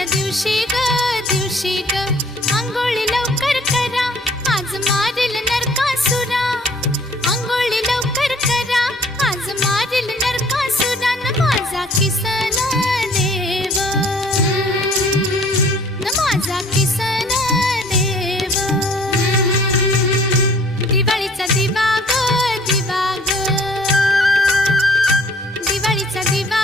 आजच्या दिवशी ग आंघोळी लवकर करा, आज मारेल नरकासुरा. आंघोळी लवकर करा, आज मारेल नरकासुरा. न माझा किसन